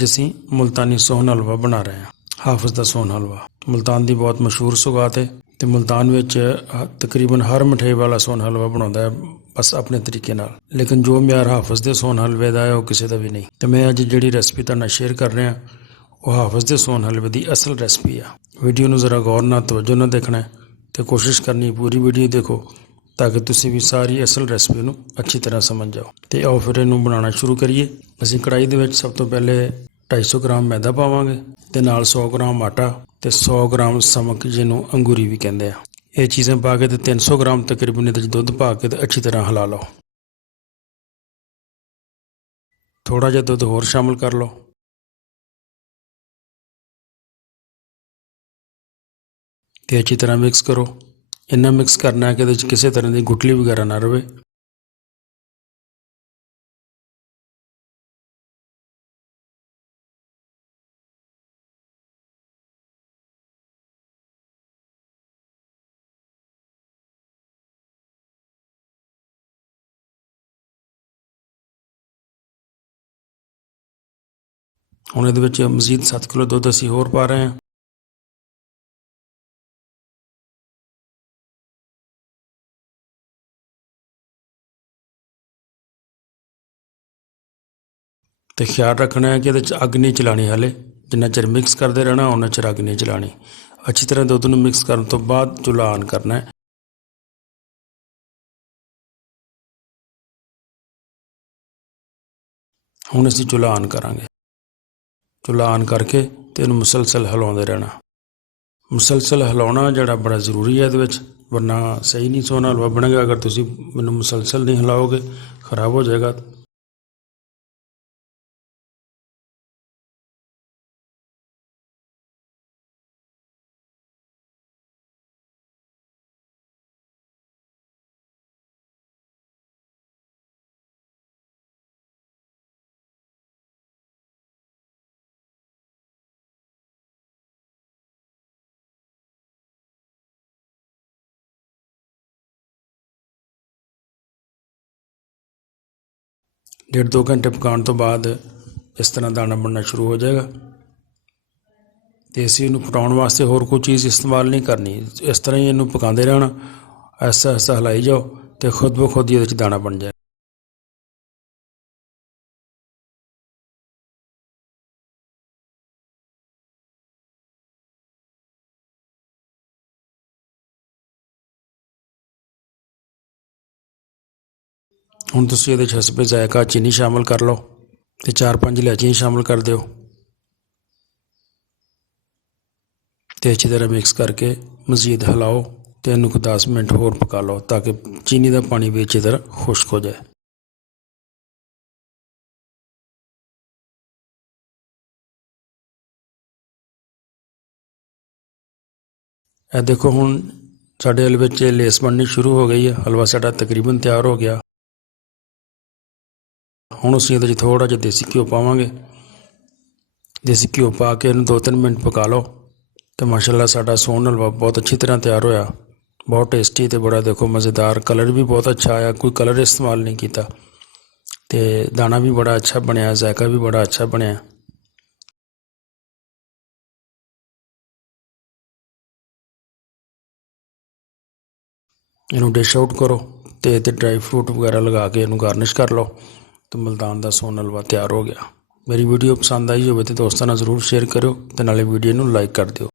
ਅੱਜ ਅਸੀਂ ਮੁਲਤਾਨੀ ਸੋਹਨ ਹਲਵਾ ਬਣਾ ਰਹੇ ਹਾਂ। ਹਾਫਿਜ਼ ਦਾ ਸੋਹਨ ਹਲਵਾ ਮੁਲਤਾਨ ਦੀ ਬਹੁਤ ਮਸ਼ਹੂਰ ਸੁਗਾਤ ਹੈ ਤੇ ਮੁਲਤਾਨ ਵਿੱਚ ਤਕਰੀਬਨ ਹਰ ਮਠਿਆਈ ਵਾਲਾ ਸੋਹਨ ਹਲਵਾ ਬਣਾਉਂਦਾ ਹੈ, ਬਸ ਆਪਣੇ ਤਰੀਕੇ ਨਾਲ। ਲੇਕਿਨ ਜੋ ਮਿਆਰ ਹਾਫਿਜ਼ ਦੇ ਸੋਹਨ ਹਲਵੇ ਦਾ ਹੈ ਉਹ ਕਿਸੇ ਦਾ ਵੀ ਨਹੀਂ। ਤੇ ਮੈਂ ਅੱਜ ਜਿਹੜੀ ਰੈਸਪੀ ਤੁਹਾਡੇ ਨਾਲ ਸ਼ੇਅਰ ਕਰ ਰਿਹਾ ਉਹ ਹਾਫਿਜ਼ ਦੇ ਸੋਹਨ ਹਲਵੇ ਦੀ ਅਸਲ ਰੈਸਪੀ ਆ। ਵੀਡੀਓ ਨੂੰ ਜ਼ਰਾ ਗੌਰ ਨਾਲ ਤਵੱਜੋ ਨਾਲ ਦੇਖਣਾ ਤੇ ਕੋਸ਼ਿਸ਼ ਕਰਨੀ ਪੂਰੀ ਵੀਡੀਓ ਦੇਖੋ ਤਾਂ ਕਿ ਤੁਸੀਂ ਵੀ ਸਾਰੀ ਅਸਲ ਰੈਸਪੀ ਨੂੰ ਅੱਛੀ ਤਰ੍ਹਾਂ ਸਮਝ ਜਾਓ। ਤੇ ਆਓ ਫਿਰ ਇਹਨੂੰ ਬਣਾਉਣਾ ਸ਼ੁਰੂ ਕਰੀਏ। ਅਸੀਂ ਕੜਾਈ ਦੇ ਵਿੱਚ ਸਭ ਤੋਂ ਪਹਿਲੇ 250 ਗ੍ਰਾਮ ਮੈਦਾ ਪਾਵਾਂਗੇ ਤੇ ਨਾਲ 100 ਗ੍ਰਾਮ ਆਟਾ ਤੇ 100 ਗ੍ਰਾਮ ਸਮਕ ਜਿਹਨੂੰ ਅੰਗੂਰੀ ਵੀ ਕਹਿੰਦੇ ਆ। ਇਹ ਚੀਜ਼ਾਂ ਪਾ ਕੇ ਤੇ 300 ਗ੍ਰਾਮ ਤਕਰੀਬਨ ਇਹਦੇ 'ਚ ਦੁੱਧ ਪਾ ਕੇ ਤੇ ਅੱਛੀ ਤਰ੍ਹਾਂ ਹਿਲਾ ਲਓ। ਥੋੜ੍ਹਾ ਜਿਹਾ ਦੁੱਧ ਹੋਰ ਸ਼ਾਮਿਲ ਕਰ ਲਓ ਤੇ ਅੱਛੀ ਤਰ੍ਹਾਂ ਮਿਕਸ ਕਰੋ। ਇੰਨਾ ਮਿਕਸ ਕਰਨਾ ਹੈ ਕਿ ਇਹਦੇ 'ਚ ਕਿਸੇ ਤਰ੍ਹਾਂ ਦੀ ਗੁਠਲੀ ਵਗੈਰਾ ਨਾ ਰਵੇ। ਹੁਣ ਇਹਦੇ ਵਿੱਚ ਮਜ਼ੀਦ 7 ਕਿਲੋ ਦੁੱਧ ਅਸੀਂ ਹੋਰ ਪਾ ਰਹੇ ਹਾਂ। ਤੇ ਖਿਆਲ ਰੱਖਣਾ ਹੈ ਕਿ ਇਹਦੇ 'ਚ ਅੱਗ ਨਹੀਂ ਚਲਾਉਣੀ ਹਾਲੇ। ਜਿੰਨਾ ਚਿਰ ਮਿਕਸ ਕਰਦੇ ਰਹਿਣਾ ਉਹਨਾਂ ਚਿਰ ਅੱਗ ਨਹੀਂ ਚਲਾਉਣੀ। ਅੱਛੀ ਤਰ੍ਹਾਂ ਦੁੱਧ ਨੂੰ ਮਿਕਸ ਕਰਨ ਤੋਂ ਬਾਅਦ ਚੁੱਲ੍ਹਾ ਆਨ ਕਰਨਾ ਹੈ। ਹੁਣ ਅਸੀਂ ਚੁੱਲ੍ਹਾ ਆਨ ਕਰਾਂਗੇ। ਚੁੱਲ੍ਹਾ ਆਨ ਕਰਕੇ ਤੇ ਇਹਨੂੰ ਮੁਸਲਸਲ ਹਿਲਾਉਂਦੇ ਰਹਿਣਾ। ਮੁਸਲਸਲ ਹਿਲਾਉਣਾ ਜਿਹੜਾ ਬੜਾ ਜ਼ਰੂਰੀ ਹੈ ਇਹਦੇ ਵਿੱਚ, ਵਰਨਾ ਸਹੀ ਨਹੀਂ ਸੋਹਨ ਹਲਵਾ ਬਣੇਗਾ। ਅਗਰ ਤੁਸੀਂ ਮੈਨੂੰ ਮੁਸਲਸਲ ਨਹੀਂ ਹਿਲਾਓਗੇ ਖਰਾਬ ਹੋ ਜਾਏਗਾ। ਡੇਢ 2 ਘੰਟੇ ਪਕਾਉਣ ਤੋਂ ਬਾਅਦ ਇਸ ਤਰ੍ਹਾਂ ਦਾਣਾ ਬਣਨਾ ਸ਼ੁਰੂ ਹੋ ਜਾਏਗਾ। ਤੇ ਅਸੀਂ ਇਹਨੂੰ ਪਕਾਉਣ ਵਾਸਤੇ ਹੋਰ ਕੋਈ ਚੀਜ਼ ਇਸਤੇਮਾਲ ਨਹੀਂ ਕਰਨੀ। ਇਸ ਤਰ੍ਹਾਂ ਹੀ ਇਹਨੂੰ ਪਕਾਉਂਦੇ ਰਹਿਣਾ, ਐਸਾ ਐਸਾ ਹਿਲਾਈ ਜਾਓ ਤੇ ਖੁਦ ਬ ਖੁਦ ਹੀ ਇਹਦੇ 'ਚ ਦਾਣਾ ਬਣ ਜਾਏ। ਹੁਣ ਤੁਸੀਂ ਇਹਦੇ 'ਚ ਹਸਬੇ ਜ਼ਾਇਕਾ ਚੀਨੀ ਸ਼ਾਮਿਲ ਕਰ ਲਓ ਤੇ 4-5 ਇਲਾਇਚੀਆਂ ਸ਼ਾਮਿਲ ਕਰ ਦਿਓ ਤੇ ਅੱਛੀ ਤਰ੍ਹਾਂ ਮਿਕਸ ਕਰਕੇ ਮਜ਼ੀਦ ਹਿਲਾਓ ਤੇ ਇਹਨੂੰ 10 ਮਿੰਟ ਹੋਰ ਪਕਾ ਲਓ ਤਾਂ ਕਿ ਚੀਨੀ ਦਾ ਪਾਣੀ ਵੀ ਅੱਛੀ ਤਰ੍ਹਾਂ ਖੁਸ਼ਕ ਹੋ ਜਾਏ। ਇਹ ਦੇਖੋ ਹੁਣ ਸਾਡੇ ਹਲਵੇ ਵਿੱਚ ਲੇਸ ਬਣਨੀ ਸ਼ੁਰੂ ਹੋ ਗਈ ਹੈ। ਹਲਵਾ ਸਾਡਾ ਤਕਰੀਬਨ ਤਿਆਰ ਹੋ ਗਿਆ। ਹੁਣ ਅਸੀਂ ਇਹਦੇ 'ਚ ਥੋੜ੍ਹਾ ਜਿਹਾ ਦੇਸੀ ਘਿਓ ਪਾਵਾਂਗੇ। ਦੇਸੀ ਘਿਓ ਪਾ ਕੇ ਇਹਨੂੰ 2-3 ਮਿੰਟ ਪਕਾ ਲਓ ਤੇ ਮਾਸ਼ਾਅੱਲਾ ਸਾਡਾ ਸੋਹਨ ਹਲਵਾ ਬਹੁਤ ਅੱਛੀ ਤਰ੍ਹਾਂ ਤਿਆਰ ਹੋਇਆ। ਬਹੁਤ ਟੇਸਟੀ ਤੇ ਬੜਾ ਦੇਖੋ ਮਜ਼ੇਦਾਰ, ਕਲਰ ਵੀ ਬਹੁਤ ਅੱਛਾ ਆਇਆ, ਕੋਈ ਕਲਰ ਇਸਤੇਮਾਲ ਨਹੀਂ ਕੀਤਾ ਤੇ ਦਾਣਾ ਵੀ ਬੜਾ ਅੱਛਾ ਬਣਿਆ, ਜ਼ਾਇਕਾ ਵੀ ਬੜਾ ਅੱਛਾ ਬਣਿਆ। ਇਹਨੂੰ ਡਿਸ਼ ਆਊਟ ਕਰੋ ਤੇ ਇਹਦੇ ਡਰਾਈ ਫਰੂਟ ਵਗੈਰਾ ਲਗਾ ਕੇ ਇਹਨੂੰ ਗਾਰਨਿਸ਼ ਕਰ ਲਓ ਤੇ ਮੁਲਤਾਨ ਦਾ ਸੋਹਨ ਹਲਵਾ ਤਿਆਰ ਹੋ ਗਿਆ। ਮੇਰੀ ਵੀਡੀਓ ਪਸੰਦ ਆਈ ਹੋਵੇ ਤੇ ਦੋਸਤਾਂ ਨਾਲ ਜ਼ਰੂਰ ਸ਼ੇਅਰ ਕਰਿਓ ਤੇ ਨਾਲੇ ਵੀਡੀਓ ਨੂੰ ਲਾਈਕ ਕਰ ਦਿਓ।